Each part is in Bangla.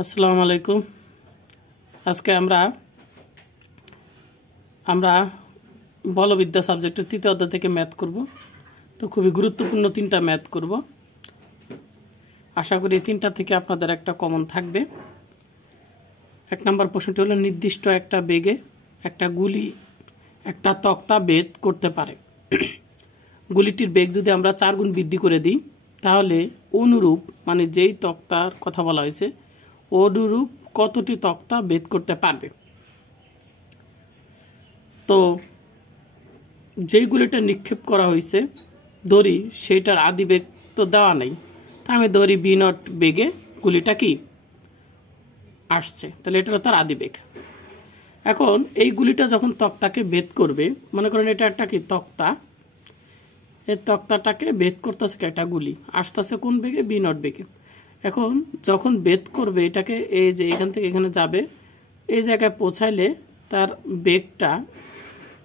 আসসালামু আলাইকুম। আজকে আমরা বলবিদ্যা সাবজেক্টের তৃতীয় অধ্যায় থেকে ম্যাথ করব। তো খুবই গুরুত্বপূর্ণ তিনটা ম্যাথ করব। আশা করি এই তিনটা থেকে আপনাদের একটা কমন থাকবে। 1 নম্বর প্রশ্নটি হলো, নির্দিষ্ট একটা বেগে একটা গুলি একটা তক্তা ভেদ করতে পারে। গুলিটির বেগ যদি আমরা 4 গুণ বৃদ্ধি করে দিই, তাহলে অনুরূপ মানে যেই তক্তার কথা বলা হয়েছে অনুরূপ কতটি তক্তা ভেদ করতে পারবে। তো যেই গুলিটা নিক্ষেপ করা হয়েছে ধরি সেইটার আদি বেগ তো দেওয়া নেই, তা আমি ধরি v0 বেগে গুলিটা কি আসছে, তাহলে এটা তার আদি বেগ। এখন এই গুলিটা যখন তক্তাকে ভেদ করবে, মনে করেন এটা একটা কি তক্তা, এই তক্তাটাকে ভেদ করতেছে একটা গুলি, আসতেছে কোন বেগে? v0 বেগে। এখন যখন ভেদ করবে এটাকে, এই যে এখান থেকে এখানে যাবে, এই জায়গায় পৌঁছাইলে তার বেগটা,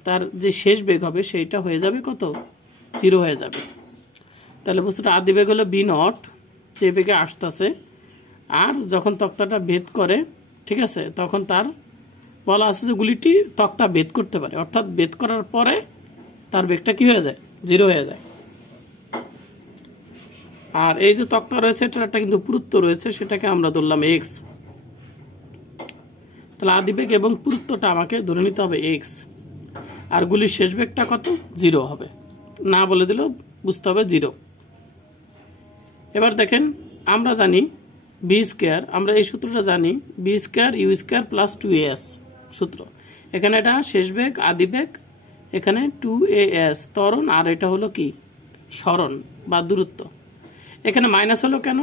তার যে শেষ বেগ হবে সেইটা হয়ে যাবে কত? 0 হয়ে যাবে। তাহলে বস্তুটা আদি বেগ হলো v0, যে বেগে আসতেছে, আর যখন তক্তাটা ভেদ করে, ঠিক আছে, তখন তার বলা আছে যে গুলিটি তক্তা ভেদ করতে পারে, অর্থাৎ ভেদ করার পরে তার বেগটা কি হয়ে যায়? 0 হয়ে যায়। আর এই যে তক্তা রয়েছে এটার একটা কিন্তু পুরুত্ব রয়েছে, সেটাকে আমরা ধরলাম x। তাহলে আদি বেগ এবং পুরুত্বটা আমাকে ধরে নিতে হবে x, আর গুলির শেষ বেগটা কত? 0 হবে। না বলে দিলেও বুঝতে হবে 0। এবার দেখেন, আমরা জানি b স্কয়ার, আমরা এই সূত্রটা জানি, b square u square plus 2as সূত্র। এখানে এটা শেষ বেগ, আদি বেগ, এখানে 2as ত্বরণ, আর এটা হলো কি সরণ বা দূরত্ব। এখানে মাইনাস হলো কেন?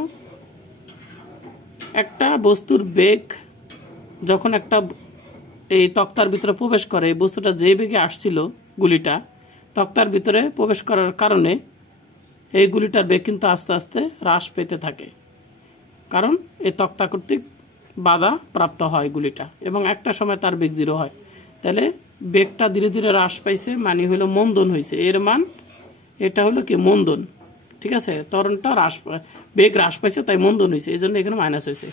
একটা বস্তুর বেগ যখন একটা এই তক্তার ভিতরে প্রবেশ করে, এই বস্তুটা যে বেগে আসছিল গুলিটা তক্তার ভিতরে প্রবেশ করার কারণে এই গুলিটার বেগ কিন্তু আস্তে আস্তে হ্রাস পেতে থাকে, কারণ এই তক্তা কর্তৃক বাধা প্রাপ্ত হয় গুলিটা, এবং একটা সময় তার বেগ 0 হয়। তাহলে বেগটা ধীরে ধীরে হ্রাস পাইছে, মানে হলো মন্দন হয়েছে, এর মান এটা হলো কি মন্দন, ঠিক আছে। ত্বরণটা বেগ হ্রাস পাইছে, তাই মন্দন হয়েছে, এই জন্য এখানে মাইনাস হয়েছে।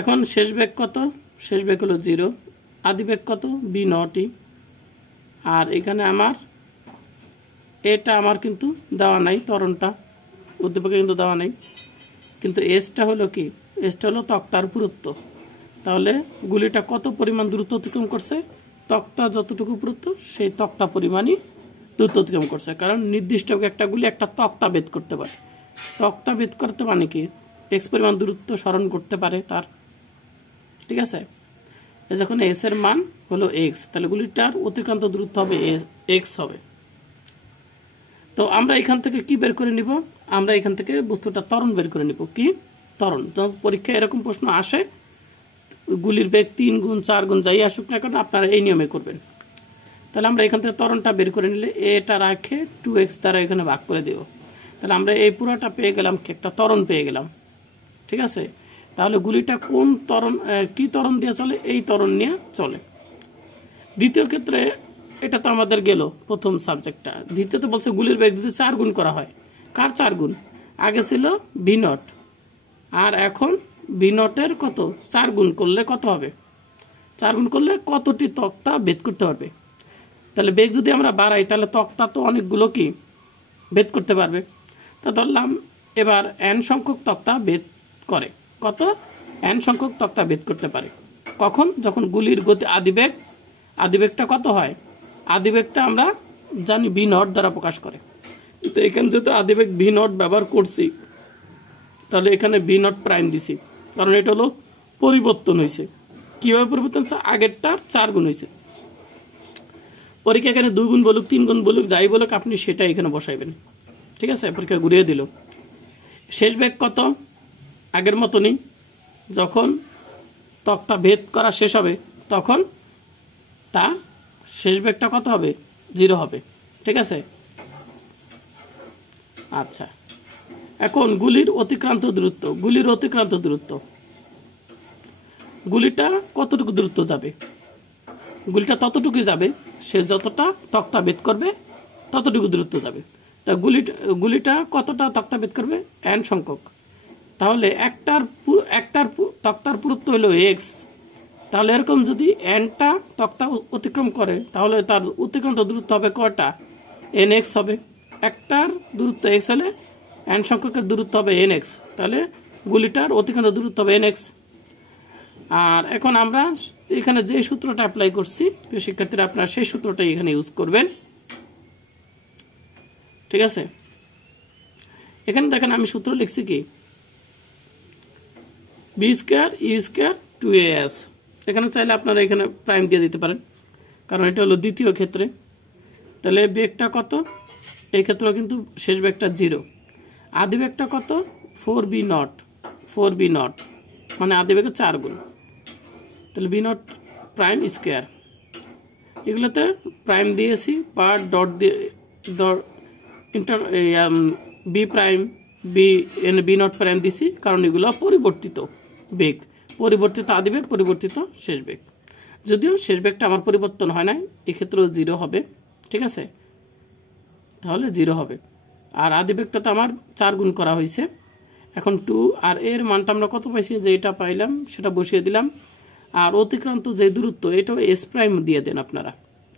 এখন শেষ বেগ কত? শেষ বেগ হলো 0। আদি বেগ কত? v0। আর এখানে আমার এটা আমার কিন্তু দেওয়া নাই, ত্বরণটা উদ্দীপকে কিন্তু দেওয়া নাই, কিন্তু এসটা হলো কি? এসটা হলো তক্তার পুরুত্ব। তাহলে গুলিটা কত পরিমাণ দূরত্ব অতিক্রম করছে? তক্তা যতটুকু পুরুত্ব সেই তক্তা পরিমাণই দূরত্ব অতিক্রম করছে, কারণ নির্দিষ্ট একটা গুলি একটা তক্তা ভেদ করতে পারে। তক্তা ভেদ করতে মানে কি? এক্স পরিমাণ দূরত্ব স্মরণ করতে পারে তার, ঠিক আছে। যখন এস এর মান হলো এক্স, তাহলে গুলিটার অতিক্রান্ত দূরত্ব হবে এক্স হবে। তো আমরা এখান থেকে কি বের করে নিব? আমরা এখান থেকে বস্তুটা ত্বরণ বের করে নিব। কি ত্বরণ? যখন পরীক্ষায় এরকম প্রশ্ন আসে, গুলির বেগ 3 গুণ 4 গুণ যাই আসুক না কেন, আপনারা এই নিয়মে করবেন। তাহলে আমরা এখান থেকে ত্বরণটা বের করে নিলে এটা রাখে 2x দ্বারা এখানে ভাগ করে দেব। তাহলে আমরা এই পুরোটা পেয়ে গেলাম, একটা ত্বরণ পেয়ে গেলাম, ঠিক আছে। তাহলে গুলিটা কোন ত্বরণ, কি ত্বরণ দিয়ে চলে? এই ত্বরণ নিয়ে চলে। দ্বিতীয় ক্ষেত্রে এটা তো আমাদের গেল প্রথম সাবজেক্টটা। দ্বিতীয়তে বলছে গুলির বেগ যদি 4 গুণ করা হয়। কার 4 গুণ? আগে ছিল v0, আর এখন v0 এর কত? 4 গুণ করলে কত হবে? 4 গুণ করলে কতটি তক্তা ভেদ করতে পারবে? তাহলে বেগ যদি আমরা বাড়াই, তাহলে তক্তা তো অনেকগুলো কি ভেদ করতে পারবে। তা ধরলাম এবার n সংখ্যক তক্তা ভেদ করে। কত? n সংখ্যক তক্তা ভেদ করতে পারে। কখন? যখন গুলির গতি আদিবেগটা কত হয়? আদিবেগটা আমরা জানি v0 দ্বারা প্রকাশ করে, কিন্তু এখানে যেহেতু আদিবেগ v0 ব্যবহার করছি, তাহলে এখানে v0 প্রাইম দিছি, কারণ এটা হলো পরিবর্তন হয়েছে। কিভাবে পরিবর্তন হচ্ছে? আগেরটার 4 গুণ হয়েছে। পরীক্ষা এখানে 2 গুণ বলুক 3 গুণ বলুক যাই বলুক, আপনি সেটা এখানে বসাইবেন, ঠিক আছে। পরীক্ষা ঘুরিয়ে দিল। শেষ বেগ কত? আগের মতনই, যখন তক্তা ভেদ করা শেষ হবে তখন তার শেষ বেগটা কত হবে? 0 হবে, ঠিক আছে। আচ্ছা, এখন গুলির অতিক্রান্ত দূরত্ব। গুলির অতিক্রান্ত দূরত্ব, গুলিটা কতটুকু দূরত্ব যাবে? গুলিটা ততটুকুই যাবে, সে যতটা তক্তা ভেদ করবে ততটুকু দূরত্ব যাবে। তা গুলিটা কতটা তক্তা ভেদ করবে? n সংখ্যক। তাহলে একটার তক্তার পুরুত্ব হলো এক্স, তাহলে এরকম যদি এনটা তক্তা অতিক্রম করে তাহলে তার অতিক্রান্ত দূরত্ব হবে কয়টা, এন এক্স হবে। একটার দূরত্ব এক্স হলে এন সংখ্যকের দূরত্ব হবে এন এক্স, তাহলে গুলিটার অতিক্রান্ত দূরত্ব হবে এন এক্স। আর এখন আমরা এখানে যে সূত্রটা অ্যাপ্লাই করছি, শিক্ষার্থীরা আপনারা সেই সূত্রটাই এখানে ইউজ করবেন, ঠিক আছে। এখানে দেখেন আমি সূত্র লিখছি কি, B square you square 2as। এখানে চাইলে আপনারা এখানে প্রাইম দিয়ে দিতে পারেন, কারণ এটা হলো দ্বিতীয় ক্ষেত্রে। তাহলে বেগটা কত, এই ক্ষেত্রেও কিন্তু শেষ বেগটা 0। আদি বেগটা কত, 4b0, মানে আদি বেগের 4 গুণ, তাহলে b0 প্রাইম স্কোয়ার। এগুলোতে প্রাইম দিয়েছি, পার ডট দিয়ে বি প্রাইম b0 প্রাইম দিছি, কারণ এগুলো পরিবর্তিত বেগ, পরিবর্তিত আদি বেগ, পরিবর্তিত শেষ বেগ। যদিও শেষ বেগটা আমার পরিবর্তন হয় না, এক্ষেত্রেও 0 হবে, ঠিক আছে, তাহলে 0 হবে। আর আদি বেগটা তো আমার 4 গুণ করা হয়েছে। এখন 2 আর এর মানটা আমরা কত পাইছি, যে এটা পাইলাম সেটা বসিয়ে দিলাম। আর অতিক্রান্ত যে দূরত্ব, এটাও এস প্রাইম দিয়ে দেন আপনারা,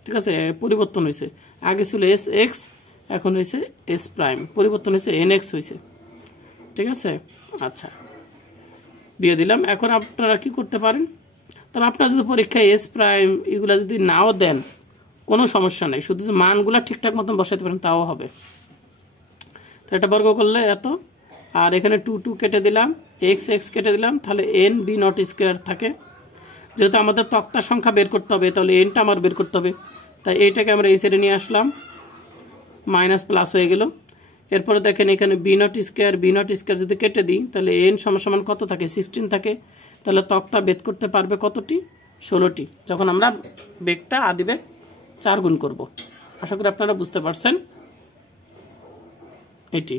ঠিক আছে, পরিবর্তন হয়েছে। আগে ছিল এস এক্স, এখন হয়েছে এস প্রাইম, পরিবর্তন হয়েছে এন এক্স হয়েছে, ঠিক আছে। আচ্ছা, দিয়ে দিলাম। এখন আপনারা কি করতে পারেন, তবে আপনারা যদি পরীক্ষায় এস প্রাইম এগুলো যদি নাও দেন কোনো সমস্যা নেই, শুধু মানগুলো ঠিকঠাক মতন বসাতে পারেন তাও হবে। তো এটা বর্গ করলে এত, আর এখানে 2 কেটে দিলাম, এক্স এক্স কেটে দিলাম, তাহলে এন b0 স্কোয়ার থাকে। যেহেতু আমাদের তক্তার সংখ্যা বের করতে হবে, তাহলে এনটা আমার বের করতে হবে, তাই এইটাকে আমরা এই সাইডে নিয়ে আসলাম, মাইনাস প্লাস হয়ে গেল। এরপরে দেখেন এখানে b0 স্কোয়ার যদি কেটে দিই, তাহলে এন সমান কত থাকে, 16 থাকে। তাহলে তক্তা বের করতে পারবে কতটি, 16টি, যখন আমরা বেগটা আদি বেগ 4 গুণ করব। আশা করি আপনারা বুঝতে পারছেন এটি।